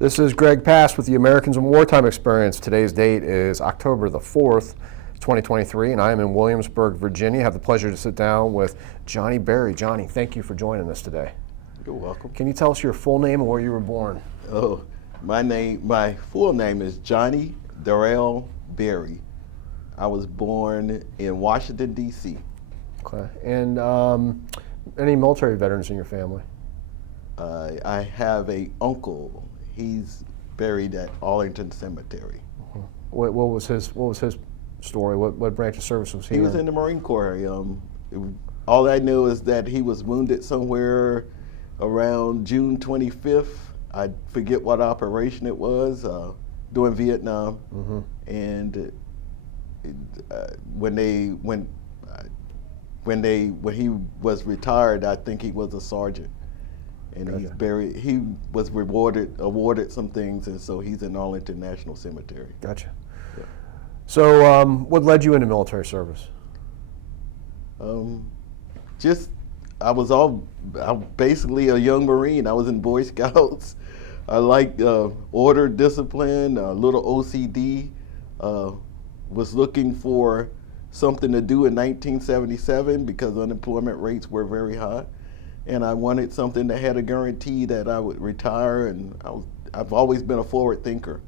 This is Greg Pass with the Americans in Wartime Experience. Today's date is October the 4th, 2023, and I am in Williamsburg, Virginia. I have the pleasure to sit down with Johnny Berry. Johnny, thank you for joining us today. You're welcome. Can you tell us your full name and where you were born? Oh, my full name is Johnny Darrell Berry. I was born in Washington, D.C. Okay. And any military veterans in your family? I have an uncle. He's buried at Arlington Cemetery. What was his story? What branch of service was he in? He was in the Marine Corps. All I know is that he was wounded somewhere around June 25th. I forget what operation it was during Vietnam. And when he was retired, I think he was a sergeant. And Gotcha. he's buried. He was awarded some things, and so he's in Arlington National Cemetery. Gotcha. Yeah. So, what led you into military service? I was basically a young Marine. I was in Boy Scouts. I liked order, discipline, a little OCD. Was looking for something to do in 1977 because unemployment rates were very high. And I wanted something that had a guarantee that I would retire, and I've always been a forward thinker,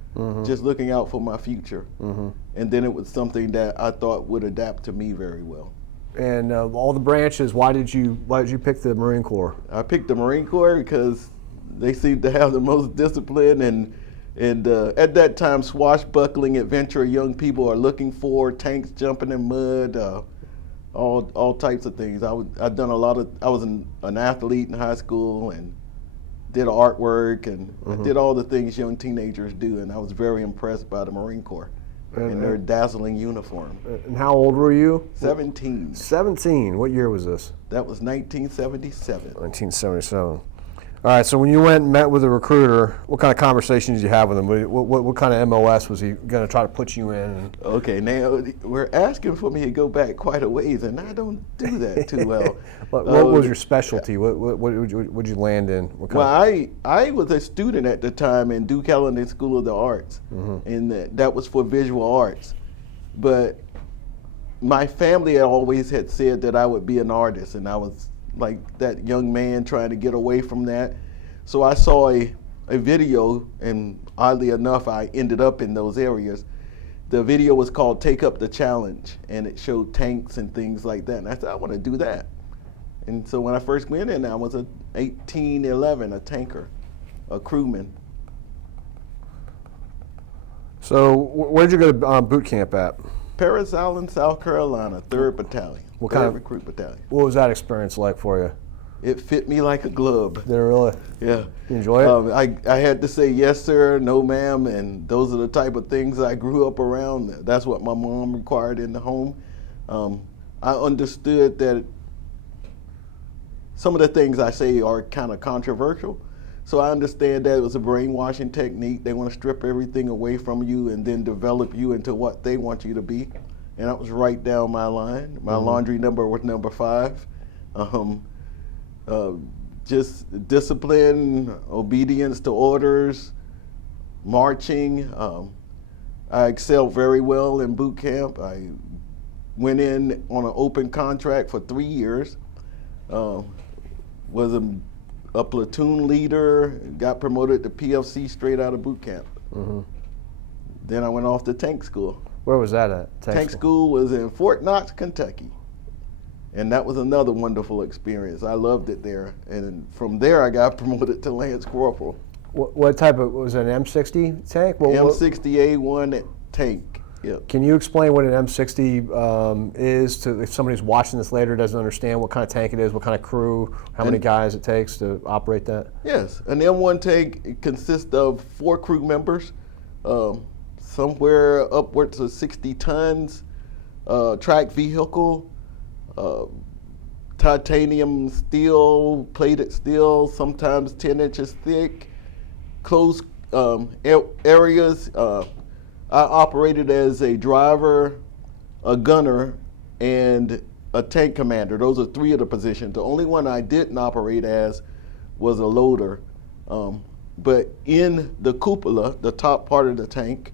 just looking out for my future. And then it was something that I thought would adapt to me very well. And all the branches, why did you pick the Marine Corps? I picked the Marine Corps because they seemed to have the most discipline, and at that time, swashbuckling adventure young people are looking for, tanks jumping in mud, all types of things. I was an athlete in high school and did artwork and I did all the things young teenagers do, and I was very impressed by the Marine Corps and their dazzling uniform. And how old were you? 17. 17. What year was this? That was 1977. 1977. All right, so when you went and met with a recruiter, what kind of conversations did you have with him? What kind of MOS was he going to try to put you in? Okay, now we're asking for me to go back quite a ways, and I don't do that too well. What was your specialty? What would you land in? I was a student at the time in Duke Ellington School of the Arts, and that was for visual arts. But my family always had said that I would be an artist, and I was like that young man trying to get away from that. So I saw a video, and oddly enough, I ended up in those areas. The video was called Take Up the Challenge, and it showed tanks and things like that. And I said, I want to do that. And so when I first went in, I was a 1811, a tanker, a crewman. So where did you go to boot camp at? Parris Island, South Carolina, 3rd Battalion. What kind of recruit battalion? What was that experience like for you? It fit me like a glove. Did it really? Yeah. You enjoy it? I had to say yes, sir, no, ma'am, and those are the type of things I grew up around. That's what my mom required in the home. I understood that some of the things I say are kind of controversial. So I understand that it was a brainwashing technique. They want to strip everything away from you and then develop you into what they want you to be. And that was right down my line. My laundry number was number 5. Just discipline, obedience to orders, marching. I excelled very well in boot camp. I went in on an open contract for 3 years. Was a platoon leader, got promoted to PFC straight out of boot camp. Then I went off to tank school. Where was that at? Tank school was in Fort Knox, Kentucky. And that was another wonderful experience. I loved it there. And from there, I got promoted to Lance Corporal. What type of, was it an M60 tank? M60A1 tank, yeah. Can you explain what an M60 is to, if somebody's watching this later doesn't understand what kind of tank it is, what kind of crew, how many guys it takes to operate that? Yes, an M1 tank consists of 4 crew members, somewhere upwards of 60 tons, track vehicle, titanium steel, plated steel, sometimes 10 inches thick, closed areas. I operated as a driver, a gunner, and a tank commander. Those are 3 of the positions. The only one I didn't operate as was a loader. but in the cupola, the top part of the tank,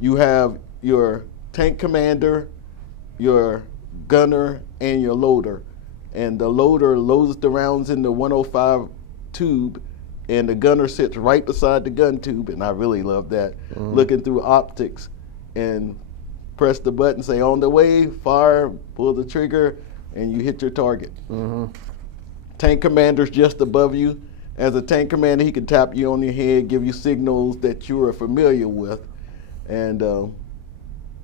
you have your tank commander, your gunner, and your loader. And the loader loads the rounds in the 105 tube, and the gunner sits right beside the gun tube, and I really love that, looking through optics and press the button, say on the way, fire, pull the trigger, and you hit your target. Tank commander's just above you. As a tank commander, he can tap you on your head, give you signals that you are familiar with, and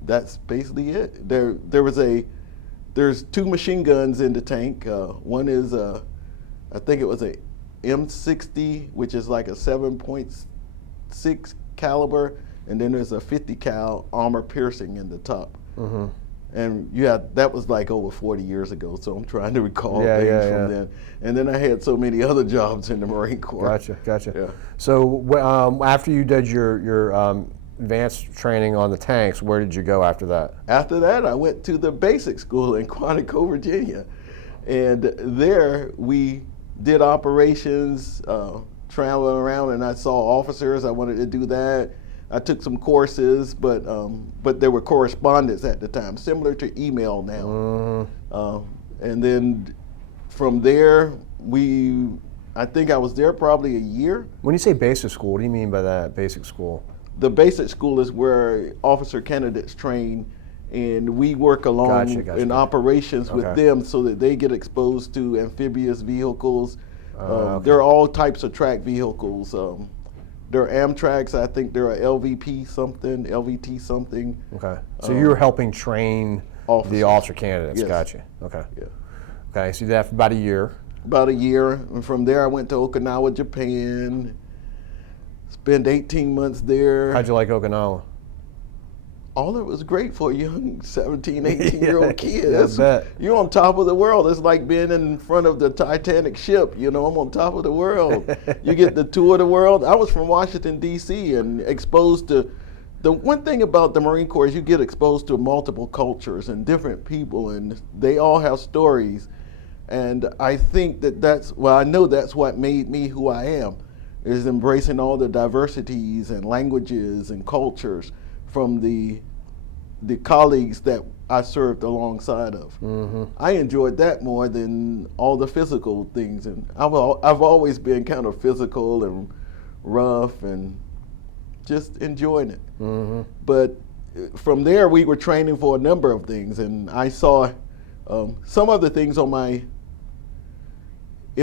that's basically it. There's two machine guns in the tank. One is I think it was a M60, which is like a 7.6 caliber, and then there's a 50 cal armor piercing in the top. And that was like over 40 years ago, so I'm trying to recall things from then. And then I had so many other jobs in the Marine Corps. Gotcha. Yeah. So after you did your advanced training on the tanks, where did you go after that? After that, I went to the basic school in Quantico, Virginia. And there we did operations, traveling around, and I saw officers. I wanted to do that. I took some courses, but there were correspondence at the time, similar to email now. And then from there, I think I was there probably a year. When you say basic school, what do you mean by that, basic school? The basic school is where officer candidates train, and we work along in operations with them so that they get exposed to amphibious vehicles. There are all types of track vehicles. There are Amtraks, I think there are LVT something. Okay, so you were helping train the officer candidates, Yes. Gotcha, okay. Yeah. Okay, so you did that for about a year. About a year, and from there I went to Okinawa, Japan, spent 18 months there. How'd you like Okinawa? All it was great for a young 17, 18-year-old kid. Yeah, I bet. You're on top of the world. It's like being in front of the Titanic ship. I'm on top of the world. You get the tour of the world. I was from Washington, D.C., and exposed to, the one thing about the Marine Corps is you get exposed to multiple cultures and different people, and they all have stories. And I think I know that's what made me who I am, is embracing all the diversities and languages and cultures from the colleagues that I served alongside of. I enjoyed that more than all the physical things, and I've always been kind of physical and rough and just enjoying it. But from there, we were training for a number of things, and I saw some of the things in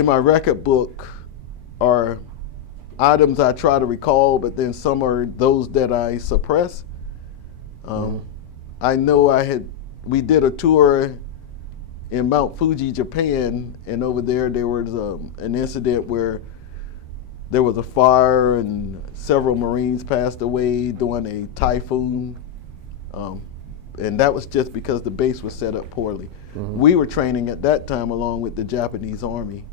my record book are items I try to recall, but then some are those that I suppress. I know we did a tour in Mount Fuji, Japan, and over there was an incident where there was a fire and several Marines passed away during a typhoon, and that was just because the base was set up poorly. We were training at that time along with the Japanese Army,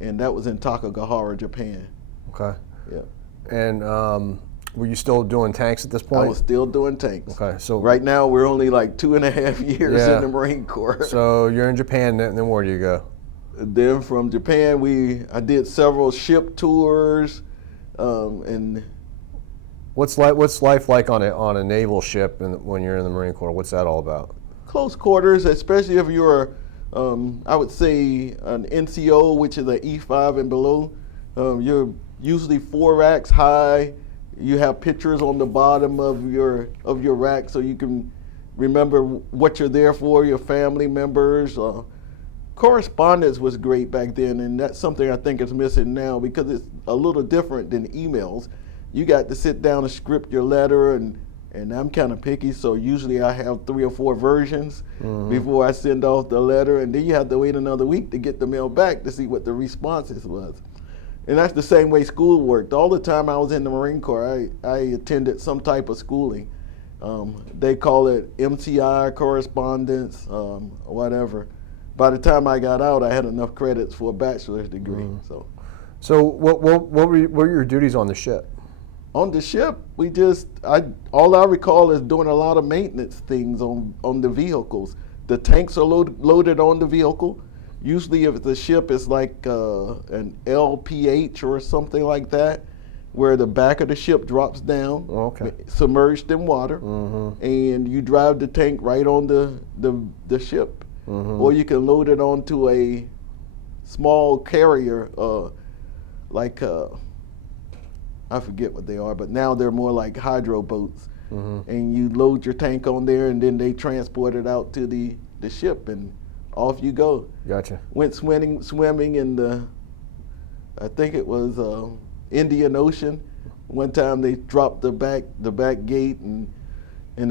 and that was in Takagahara, Japan. Okay. Yeah. And were you still doing tanks at this point? I was still doing tanks. Okay, so right now we're only like 2.5 years in the Marine Corps. So you're in Japan, and then where do you go? Then from Japan, I did several ship tours, and what's life like on a naval ship when you're in the Marine Corps? What's that all about? Close quarters, especially if you're, I would say, an NCO, which is an E5 and below. You're usually 4 racks high. You have pictures on the bottom of your rack so you can remember what you're there for, your family members. Correspondence was great back then, and that's something I think is missing now because it's a little different than emails. You got to sit down and script your letter, and I'm kind of picky, so usually I have 3 or 4 versions before I send off the letter, and then you have to wait another week to get the mail back to see what the responses was. And that's the same way school worked. All the time I was in the Marine Corps, I attended some type of schooling. They call it MTI, correspondence, whatever. By the time I got out, I had enough credits for a bachelor's degree. So what were your duties on the ship? On the ship, all I recall is doing a lot of maintenance things on the vehicles. The tanks are loaded on the vehicle. Usually if the ship is like an LPH or something like that, where the back of the ship drops down, Okay. submerged in water, and you drive the tank right on the ship. Or you can load it onto a small carrier, I forget what they are, but now they're more like hydro boats. And you load your tank on there, and then they transport it out to the ship, and off you go. Gotcha. Went swimming in the, I think it was Indian Ocean. One time they dropped the back gate, and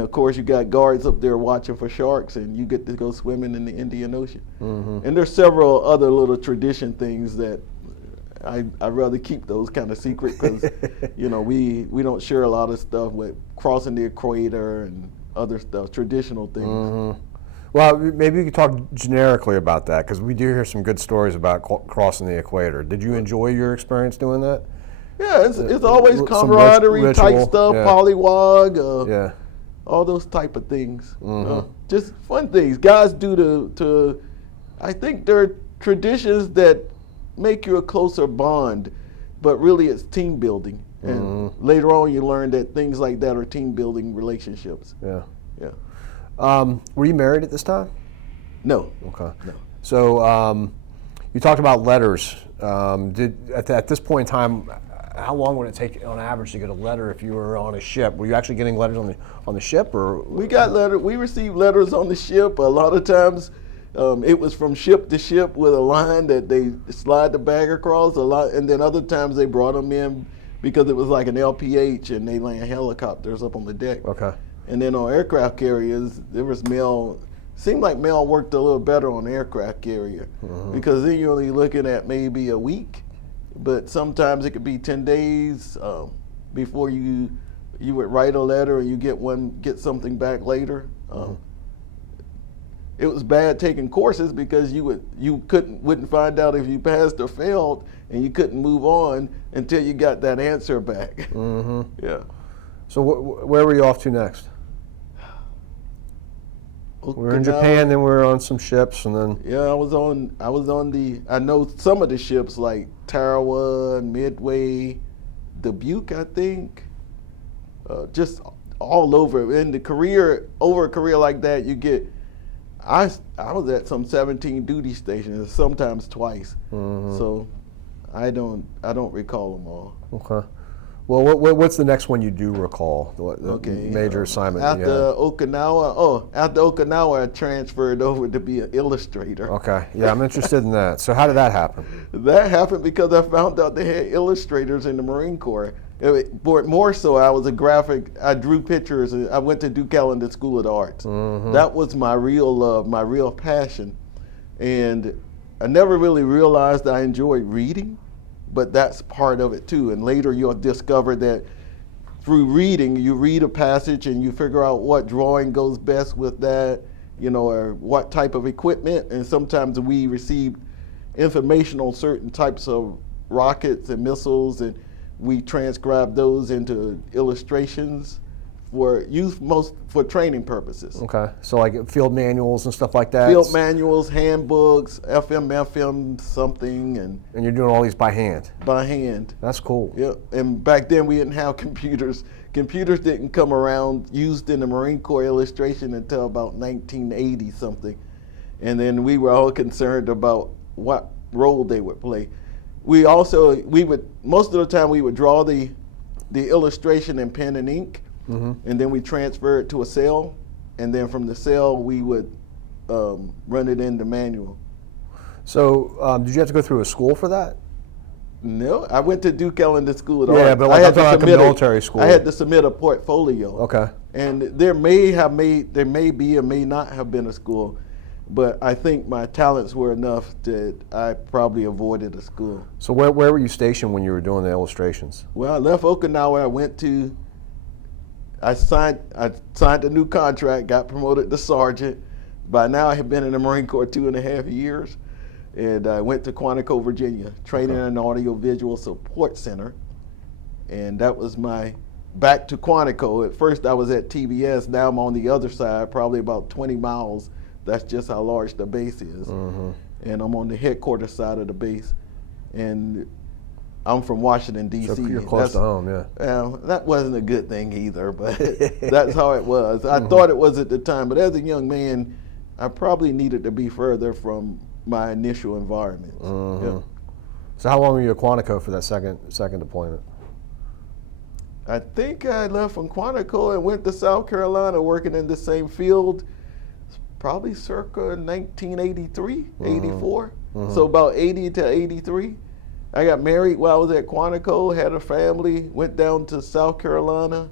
of course you got guards up there watching for sharks, and you get to go swimming in the Indian Ocean. And there's several other little tradition things that I'd rather keep those kind of secret, because we don't share a lot of stuff with crossing the equator and other stuff, traditional things. Well, maybe you could talk generically about that, because we do hear some good stories about crossing the equator. Did you enjoy your experience doing that? Yeah, it's always camaraderie type stuff, polywog, all those type of things. Just fun things. Guys do I think there are traditions that make you a closer bond, but really it's team building. And later on you learn that things like that are team building relationships. Yeah. Yeah. Were you married at this time? No. Okay. No. So you talked about letters. At this point in time, how long would it take on average to get a letter if you were on a ship? Were you actually getting letters on the ship, or? We received letters on the ship. A lot of times it was from ship to ship with a line that they slide the bag across and then other times they brought them in because it was like an LPH, and they land helicopters up on the deck. Okay. And then on aircraft carriers, there was mail. Seemed like mail worked a little better on the aircraft carrier, because then you're only looking at maybe a week, but sometimes it could be 10 days before you would write a letter and you get something back later. It was bad taking courses, because you wouldn't find out if you passed or failed, and you couldn't move on until you got that answer back. Yeah. So where were you off to next? We were in Japan, then we were on some ships, and then. Yeah, I know some of the ships like Tarawa, Midway, Dubuque, I think. Just all over. In the career, over a career like that, you get. I was at some 17 duty stations, sometimes twice. So I don't recall them all. Okay. Well, what's the next one you do recall? The major assignment? After Okinawa, I transferred over to be an illustrator. Okay. Yeah, I'm interested in that. So how did that happen? That happened because I found out they had illustrators in the Marine Corps. More so, I was a graphic. I drew pictures. And I went to Duke Ellington School of the Arts. That was my real love, my real passion. And I never really realized I enjoyed reading, but that's part of it too. And later you'll discover that through reading, you read a passage and you figure out what drawing goes best with that, or what type of equipment. And sometimes we received information on certain types of rockets and missiles, and we transcribe those into illustrations for use, most for training purposes. Okay, so like field manuals and stuff like that? Field manuals, handbooks, FM, something. And you're doing all these by hand? By hand. That's cool. Yeah, and back then we didn't have computers. Computers didn't come around used in the Marine Corps illustration until about 1980 something. And then we were all concerned about what role they would play. Most of the time we would draw the illustration in pen and ink, and then we transfer it to a cell, and then from the cell we would run it into manual. So did you have to go through a school for that? No, I went to Duke Ellington School of Arts. Yeah, but I'm talking like a military school. I had to submit a portfolio. Okay. And there may be or may not have been a school, but I think my talents were enough that I probably avoided a school. So where were you stationed when you were doing the illustrations? Well, I left Okinawa. I signed a new contract, got promoted to sergeant. By now I had been in the Marine Corps 2.5 years, and I went to Quantico, Virginia, training in an audiovisual support center. And that was my back to Quantico. At first I was at TBS, now I'm on the other side, probably about 20 miles. That's just how large the base is. And I'm on the headquarters side of the base. And I'm from Washington, D.C. So you're close to home, yeah. That wasn't a good thing either, but that's how it was. I thought it was at the time, but as a young man, I probably needed to be further from my initial environment. Yeah. So how long were you at Quantico for that second deployment? I think I left from Quantico and went to South Carolina working in the same field, probably circa 1983, 84. So about 80 to 83. I got married while I was at Quantico, had a family, went down to South Carolina.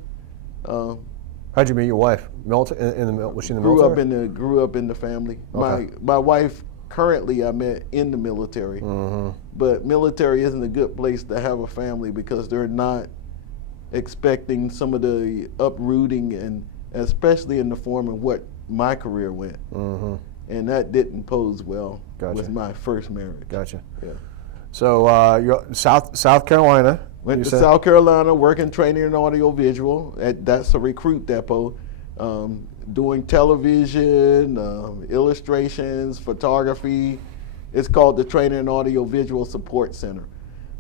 How'd you meet your wife? Was she in the military? Grew up in the family. Okay. My wife currently I met in the military, but military isn't a good place to have a family because they're not expecting some of the uprooting, and especially in the form of what my career went. And that didn't pose well with my first marriage. Gotcha. Yeah. So you're South Carolina. Went to South Carolina, working training in audiovisual. That's a recruit depot, doing television, illustrations, photography. It's called the Training and Audiovisual Support Center.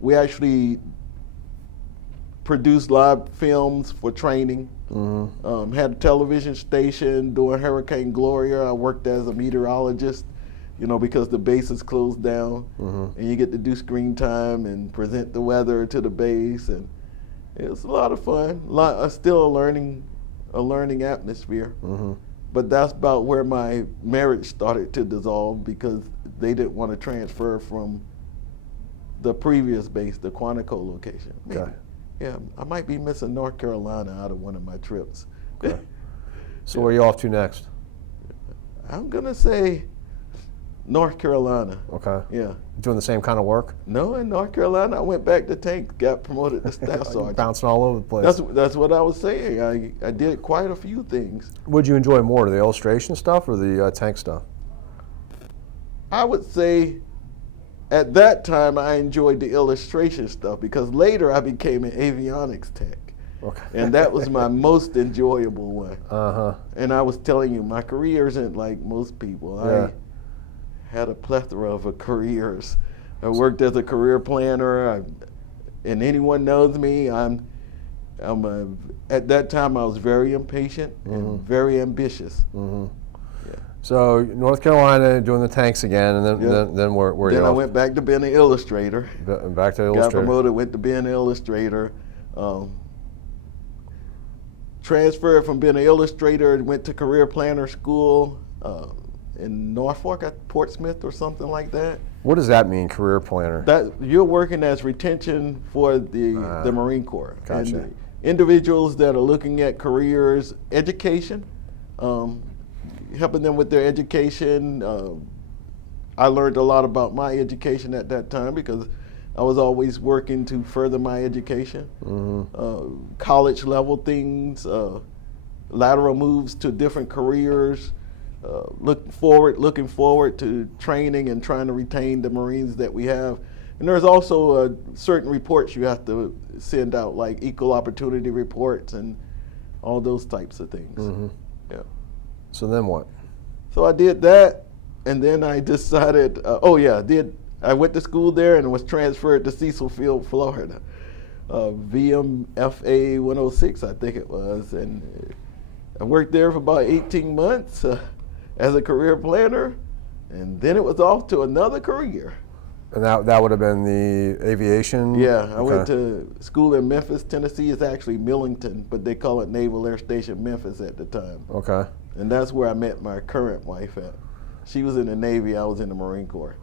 We actually produced live films for training. Had a television station during Hurricane Gloria. I worked as a meteorologist, because the base is closed down, and you get to do screen time and present the weather to the base, and it was a lot of fun. Still a learning atmosphere. But that's about where my marriage started to dissolve because they didn't want to transfer from the previous base, the Quantico location. Okay. Yeah, I might be missing North Carolina out of one of my trips. Okay. So where are you off to next? I'm gonna say North Carolina. Okay. Yeah. Doing the same kind of work? No, in North Carolina, I went back to tank, got promoted to staff sergeant. Bouncing all over the place. That's what I was saying. I did quite a few things. What'd you enjoy more, the illustration stuff or the tank stuff? I would say at that time I enjoyed the illustration stuff because later I became an avionics tech. Okay. And that was my most enjoyable one. And I was telling you, my career isn't like most people. Yeah. I had a plethora of careers. I worked as a career planner, and anyone knows me. At that time I was very impatient and very ambitious. So North Carolina doing the tanks again, and then where Then I went back to being an illustrator. Back to illustrator. Got promoted, went to being an illustrator. Transferred from being an illustrator, went to career planner school in Norfolk at Portsmouth or something like that. What does that mean, career planner? That you're working as retention for the Marine Corps. Gotcha. And individuals that are looking at careers, education, helping them with their education. I learned a lot about my education at that time because I was always working to further my education. College level things, lateral moves to different careers, looking forward to training and trying to retain the Marines that we have. And there's also certain reports you have to send out, like equal opportunity reports and all those types of things. Yeah. So then what? So I did that, and then I decided, I went to school there and was transferred to Cecil Field, Florida. VMFA 106, I think it was. And I worked there for about 18 months as a career planner, and then it was off to another career. And that would have been the aviation? Yeah, I went to school in Memphis, Tennessee. It's actually Millington, but they call it Naval Air Station Memphis at the time. Okay. And that's where I met my current wife at. She was in the Navy, I was in the Marine Corps.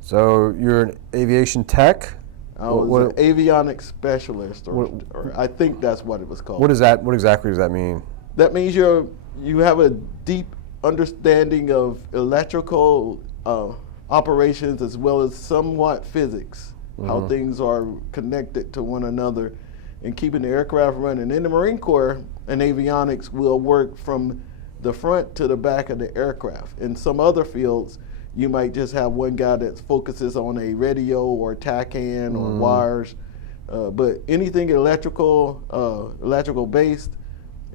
So you're an aviation tech? I was an avionics specialist, or I think that's what it was called. What exactly does that mean? That means you have a deep understanding of electrical operations as well as somewhat physics, how things are connected to one another, and keeping the aircraft running. In the Marine Corps, an avionics will work from the front to the back of the aircraft. In some other fields, you might just have one guy that focuses on a radio or TACAN or wires, but anything electrical based,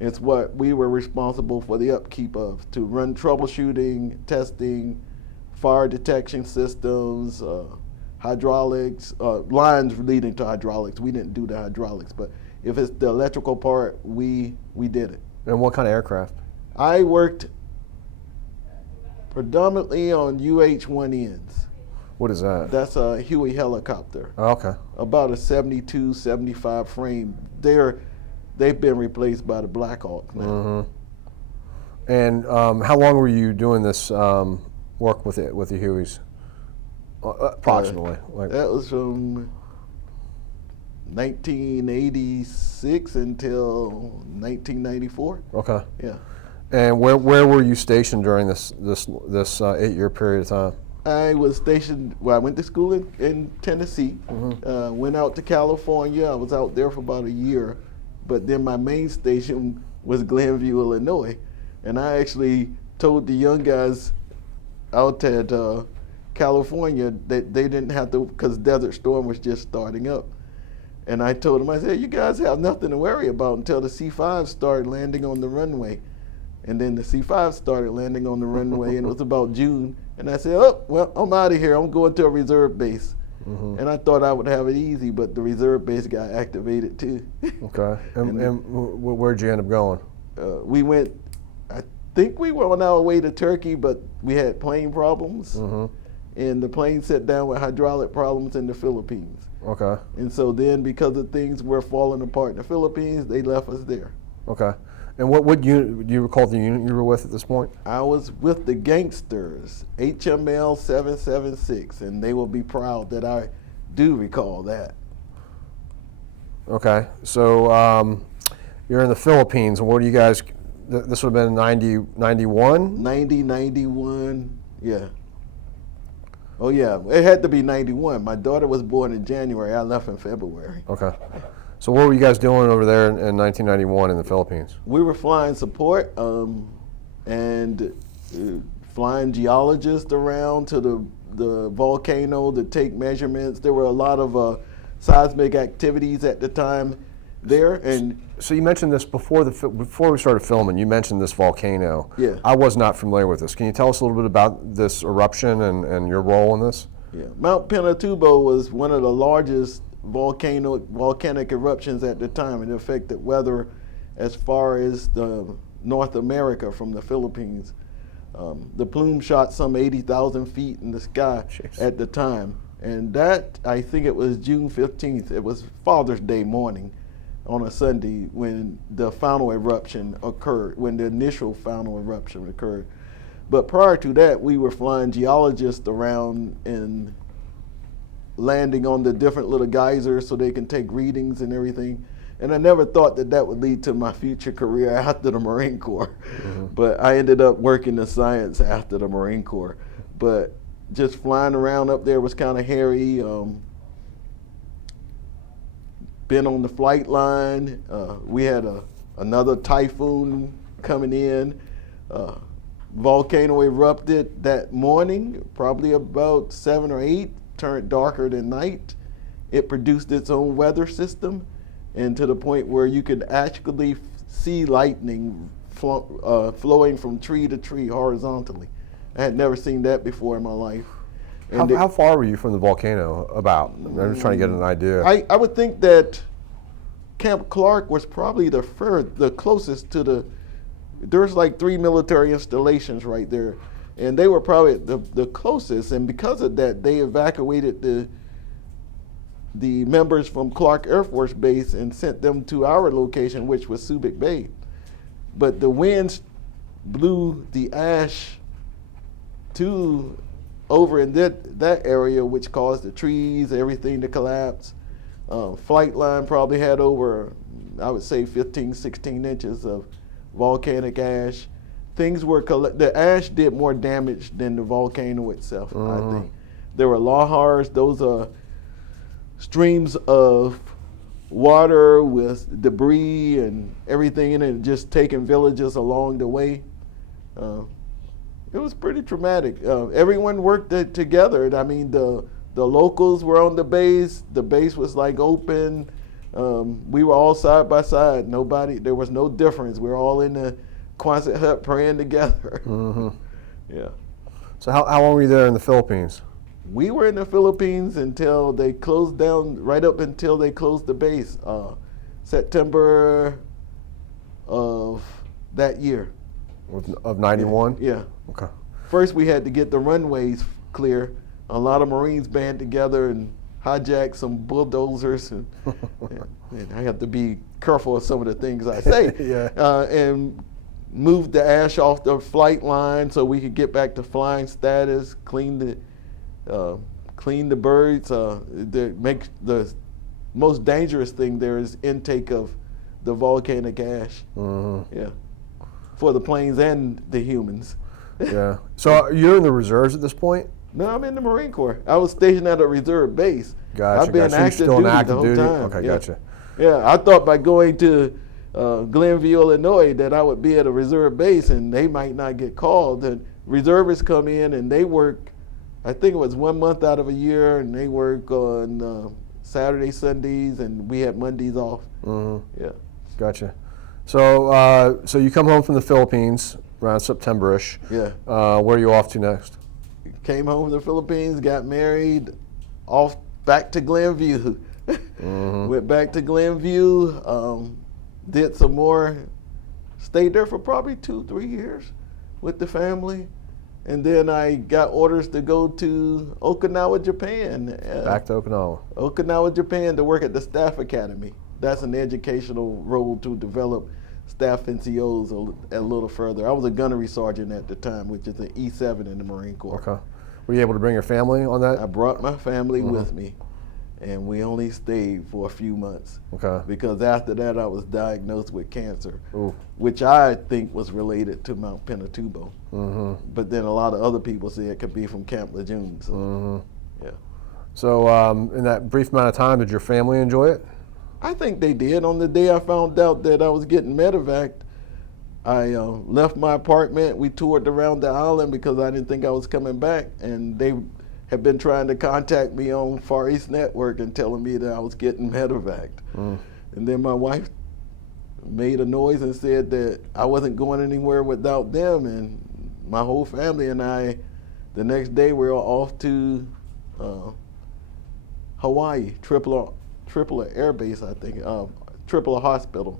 it's what we were responsible for the upkeep of, to run troubleshooting, testing, fire detection systems, hydraulics, lines leading to hydraulics. We didn't do the hydraulics, but if it's the electrical part, we did it. And what kind of aircraft? I worked predominantly on UH-1Ns. What is that? That's a Huey helicopter. Oh, okay. About a 72, 75 frame. They've been replaced by the Black Hawk now. Mm-hmm. And how long were you doing this work with the Hueys? Approximately. That was from 1986 until 1994. Okay. Yeah. And where were you stationed during this 8-year period of time? I was stationed. Well, I went to school in Tennessee. Mm-hmm. Went out to California. I was out there for about a year, but then my main station was Glenview, Illinois, and I actually told the young guys out at California that they didn't have to, because Desert Storm was just starting up. And I told them, I said, you guys have nothing to worry about until the C-5 started landing on the runway. And then the C-5 started landing on the runway, and it was about June. And I said, oh, well, I'm out of here. I'm going to a reserve base. Mm-hmm. And I thought I would have it easy, but the reserve base got activated too. Okay. And where'd you end up going? We went, I think we were on our way to Turkey, but we had plane problems. Mm-hmm. And the plane set down with hydraulic problems in the Philippines. Okay. And so then, because of things were falling apart in the Philippines, they left us there. Okay. And what unit, do you recall the unit you were with at this point? I was with the Gangsters, HML 776, and they will be proud that I do recall that. Okay. So you're in the Philippines, and what do you guys, this would have been 91? 91, yeah. Oh yeah, it had to be 91. My daughter was born in January. I left in February. Okay. So what were you guys doing over there in 1991 in the Philippines? We were flying support and flying geologists around to the volcano to take measurements. There were a lot of seismic activities at the time there. And so you mentioned this before we started filming. You mentioned this volcano. Yeah. I was not familiar with this. Can you tell us a little bit about this eruption and your role in this? Yeah. Mount Pinatubo was one of the largest volcanic eruptions at the time. It affected weather as far as North America from the Philippines. The plume shot some 80,000 feet in the sky at the time. And that, I think it was June 15th. It was Father's Day morning on a Sunday when the final eruption occurred, when the initial final eruption occurred. But prior to that, we were flying geologists around and landing on the different little geysers so they can take readings and everything. And I never thought that that would lead to my future career after the Marine Corps. Mm-hmm. But I ended up working in science after the Marine Corps. But just flying around up there was kind of hairy. Been on the flight line. We had another typhoon coming in. Volcano erupted that morning, probably about 7 or 8. Turned darker than night. It produced its own weather system, and to the point where you could actually see lightning flowing from tree to tree horizontally. I had never seen that before in my life. How far were you from the volcano? About? I'm just trying to get an idea. I would think that Camp Clark was probably the closest to the. There's like 3 military installations right there. And they were probably the closest, and because of that, they evacuated the members from Clark Air Force Base and sent them to our location, which was Subic Bay. But the winds blew the ash over in that area, which caused the trees, everything to collapse. Flight line probably had over, I would say, 15, 16 inches of volcanic ash. Things were the ash did more damage than the volcano itself. I think there were lahars. Those are streams of water with debris and everything in it, just taking villages along the way. It was pretty traumatic. Everyone worked together. I mean, the locals were on the base. The base was like open. We were all side by side. There was no difference. We were all in the Quonset hut praying together. Mm-hmm. Yeah. So how long were you there in the Philippines? We were in the Philippines until they closed down, right up until they closed the base, September of that year. Of 91? Yeah. Okay. First, we had to get the runways clear. A lot of Marines band together and hijacked some bulldozers, and I have to be careful of some of the things I say. Yeah. And moved the ash off the flight line so we could get back to flying status. Clean the birds. Make the most dangerous thing there is intake of the volcanic ash. Mm-hmm. Yeah. For the planes and the humans. Yeah. So you're in the reserves at this point? No, I'm in the Marine Corps. I was stationed at a reserve base. Gotcha. I've been Gotcha. You're active still in duty active the whole duty? time. Okay, Yeah. gotcha. Yeah, I thought by going to Glenview, Illinois, that I would be at a reserve base and they might not get called. And reservists come in and they work, I think it was 1 month out of a year, and they work on Saturdays, Sundays, and we had Mondays off. Mm-hmm. Yeah. Gotcha. So, so you come home from the Philippines around September-ish. Yeah. Where are you off to next? Came home from the Philippines, got married, off back to Glenview. Mm-hmm. Went back to Glenview, did some more, stayed there for probably 2-3 years with the family. And then I got orders to go to Okinawa, Japan. Back to Okinawa. Okinawa, Japan, to work at the Staff Academy. That's an educational role to develop staff NCOs a little further. I was a gunnery sergeant at the time, which is an E7 in the Marine Corps. Okay. Were you able to bring your family on that? I brought my family with me, and we only stayed for a few months. Okay. Because after that, I was diagnosed with cancer, Ooh. which I think was related to Mount Pinatubo. Mm-hmm. But then a lot of other people say it could be from Camp Lejeune. So, Mm-hmm. yeah. So in that brief amount of time, did your family enjoy it? I think they did. On the day I found out that I was getting medevaced, I left my apartment. We toured around the island because I didn't think I was coming back. And they had been trying to contact me on Far East Network and telling me that I was getting medevaced. And then my wife made a noise and said that I wasn't going anywhere without them. And my whole family and I, the next day, we were off to Hawaii, Tripoli Air Base, I think, Tripoli Hospital.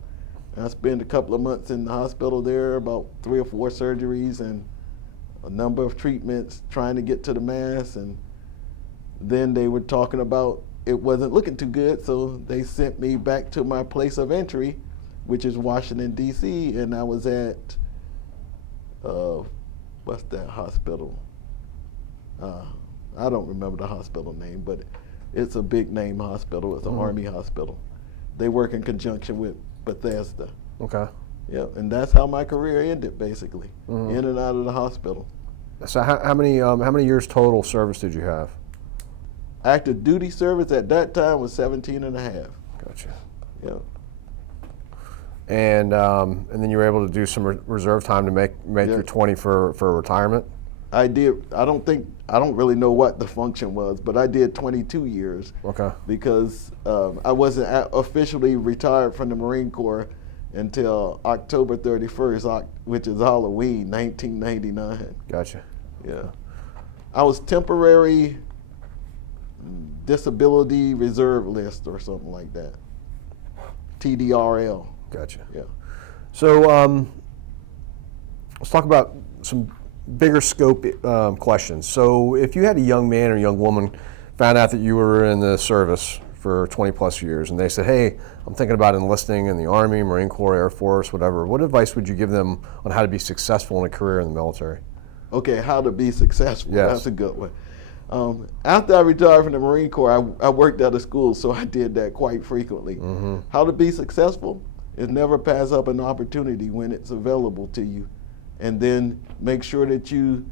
And I spent a couple of months in the hospital there, about 3 or 4 surgeries and a number of treatments trying to get to the mass. And then they were talking about it wasn't looking too good, so they sent me back to my place of entry, which is Washington, D.C., and I was at, what's that hospital? I don't remember the hospital name, but it's a big name hospital. It's an Army hospital. They work in conjunction with Bethesda. Okay. Yeah, and that's how my career ended, basically, in and out of the hospital. So how many years total service did you have? Active duty service at that time was 17 and a half. Gotcha. Yeah. And then you were able to do some reserve time to make your 20 for retirement? I did. I don't really know what the function was, but I did 22 years. Okay. Because I wasn't officially retired from the Marine Corps until October 31st, which is Halloween, 1999. Gotcha. Yeah. I was temporary disability reserve list or something like that. TDRL. Gotcha. Yeah. So let's talk about some bigger scope questions. So if you had a young man or young woman found out that you were in the service for 20 plus years and they said, hey, I'm thinking about enlisting in the Army, Marine Corps, Air Force, whatever, what advice would you give them on how to be successful in a career in the military? Okay, how to be successful. Yes. That's a good one. After I retired from the Marine Corps, I worked at a school, so I did that quite frequently. How to be successful is never pass up an opportunity when it's available to you. And then make sure that you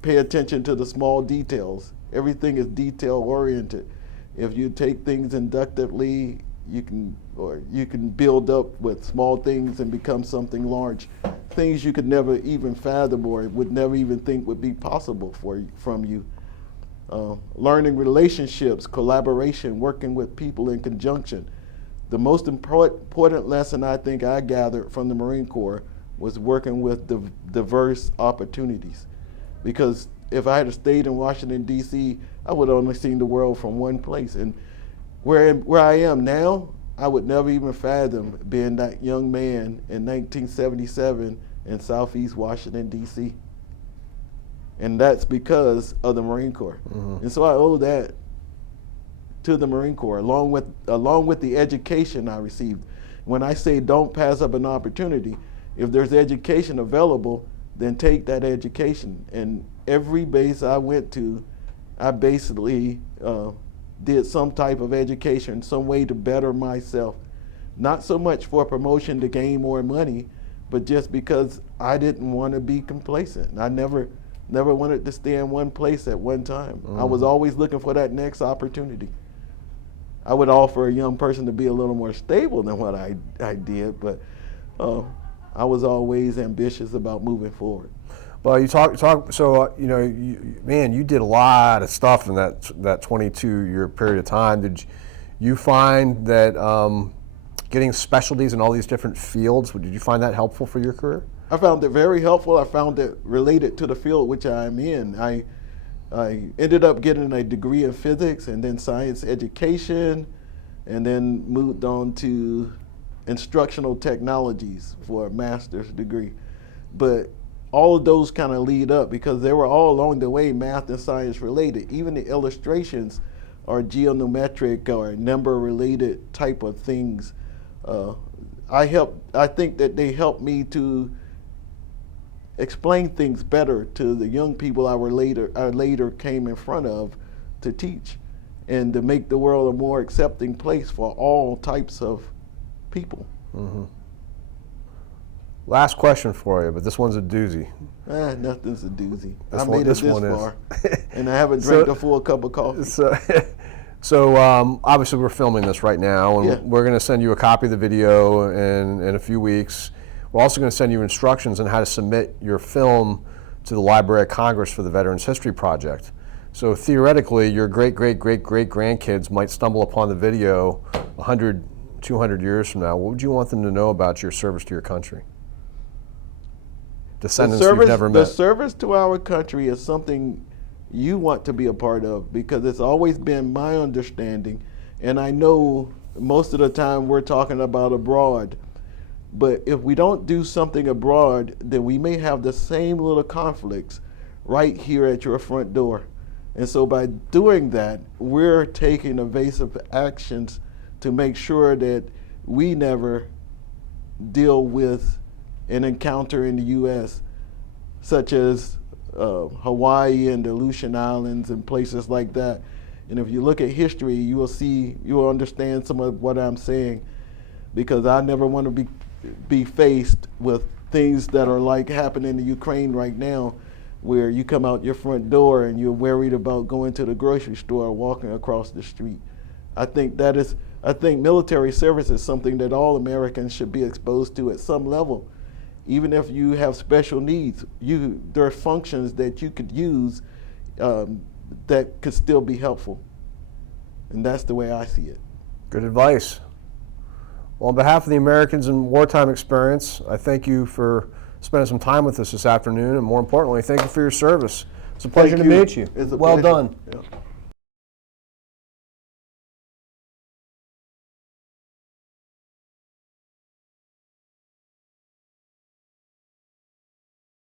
pay attention to the small details. Everything is detail oriented. If you take things inductively, you can build up with small things and become something large. Things you could never even fathom or would never even think would be possible from you. Learning relationships, collaboration, working with people in conjunction. The most important lesson I think I gathered from the Marine Corps was working with diverse opportunities, because if I had stayed in Washington, D.C., I would have only seen the world from one place. And where I am now, I would never even fathom being that young man in 1977 in Southeast Washington, D.C. And that's because of the Marine Corps. And so I owe that to the Marine Corps, along with the education I received. When I say don't pass up an opportunity, if there's education available, then take that education. And every base I went to, I basically did some type of education, some way to better myself. Not so much for promotion to gain more money, but just because I didn't want to be complacent. I never wanted to stay in one place at one time. I was always looking for that next opportunity. I would offer a young person to be a little more stable than what I did, but I was always ambitious about moving forward. Well, you talk. So you did a lot of stuff in that 22-year period of time. Did you find that getting specialties in all these different fields? Did you find that helpful for your career? I found it very helpful. I found it related to the field which I'm in. I ended up getting a degree in physics and then science education, and then moved on to instructional technologies for a master's degree. But all of those kind of lead up because they were all along the way math and science related. Even the illustrations are geometric or number related type of things. I think that they helped me to explain things better to the young people I later came in front of to teach, and to make the world a more accepting place for all types of people. Last question for you, but this one's a doozy. Nothing's a doozy. I One- made it this this one is. far, and I haven't drank a full cup of coffee. So obviously we're filming this right now, and Yeah. we're going to send you a copy of the video in a few weeks. We're also going to send you instructions on how to submit your film to the Library of Congress for the Veterans History Project. So theoretically, your great-great-great-great-grandkids might stumble upon the video 100, 200 years from now. What would you want them to know about your service to your country? Descendants you've never met. The service to our country is something you want to be a part of, because it's always been my understanding, and I know most of the time we're talking about abroad, but if we don't do something abroad, then we may have the same little conflicts right here at your front door. And so by doing that, we're taking evasive actions to make sure that we never deal with an encounter in the U.S., such as Hawaii and the Aleutian Islands and places like that. And if you look at history, you will understand some of what I'm saying, because I never want to be faced with things that are like happening in the Ukraine right now, where you come out your front door and you're worried about going to the grocery store or walking across the street. I think military service is something that all Americans should be exposed to at some level. Even if you have special needs, there are functions that you could use that could still be helpful. And that's the way I see it. Good advice. Well, on behalf of the Americans in Wartime Experience, I thank you for spending some time with us this afternoon, and more importantly, thank you for your service. It's a pleasure to meet you. It's a Well pleasure. done. Yeah.